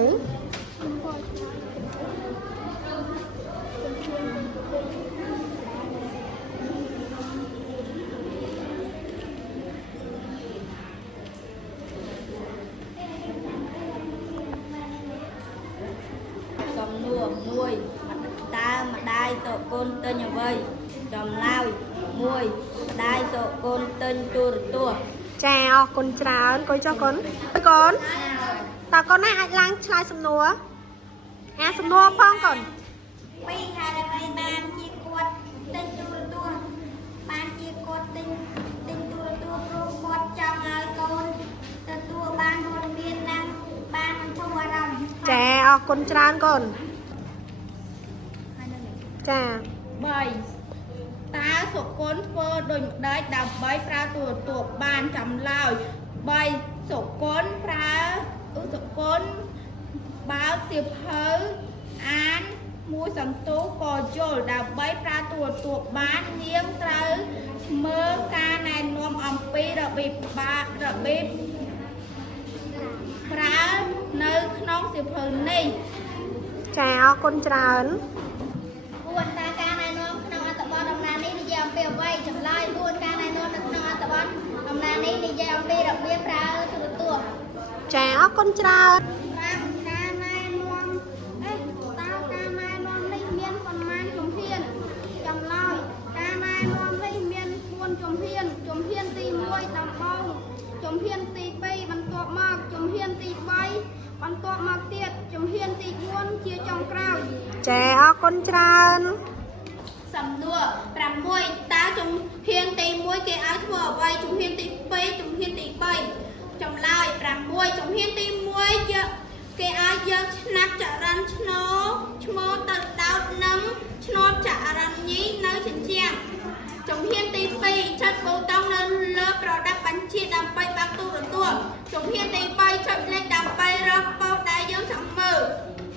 សំណួរមួយតើម្ដាយសុគន្ធទិញអ្វីចម្លើយមួយម្ដាយសុគន្ធទិញទូរទស្សន៍ចាអរគុណច្រើនកូនចុះកូនកូនតើកូនណាអាចឡើងឆ្លើយសំណួរសំណួរផងកូនពីហេតុអ្វីបានជាគាត់ទិញទូរទស្សន៍បានជាគាត់ទិញទូរទស្សន៍ព្រោះគាត់ចង់ឲ្យកូនទទួលបានព័ត៌មាននិងបានបន្ធូរអារម្មណ៍ចាអរគុណច្រើនកូនចា3តើសុគន្ធធ្វើដូចម្ដេចដើម្បីប្រើទូរទស្សន៍បានចម្លើយ3សុគន្ធបើកសៀវភៅអានមួយសន្ទុះក៏យល់ដើម្បីប្រើទូរទស្សន៍បាននាងត្រូវមើលការណែនាំអំពីរបៀបប្រើនៅក្នុងសៀវភៅនេះចាអរគុណច្រើន4តើការណែនាំក្នុងអត្ថបទដំណាលនេះនិយាយអំពីអ្វីចម្លើយ4ការណែនាំនៅក្នុងអត្ថបទដំណាលនេះនិយាយអំពីរបៀបប្រើទូរទស្សន៍ចាអរគុណច្រើន5ការណែនាំតើការណែនាំនេះមានប៉ុន្មានជំហានចម្លើយការណែនាំនេះមាន4ជំហានទី1ដំបូងជំហានទី2បន្ទាប់មកជំហានទី3បន្ទាប់មកទៀតជំហានទី4ជាចុងក្រោយចាអរគុណច្រើនសំណួរ6តើជំហានទី1គេឲ្យធ្វើអ្វីជំហានទី2ជំហានទី3ចម្លើយ6ជំហានទី1គេឲ្យយកឆ្នាំចរន្តឈ្មោះទៅដោតនឹងឆ្នោតចរន្តញីនៅជញ្ជាំងជំហានទី2ចុចប៊ូតុងនៅលើប្រដាប់បញ្ជាដើម្បីបើកទូរទស្សន៍ជំហានទី3ចុចលេខ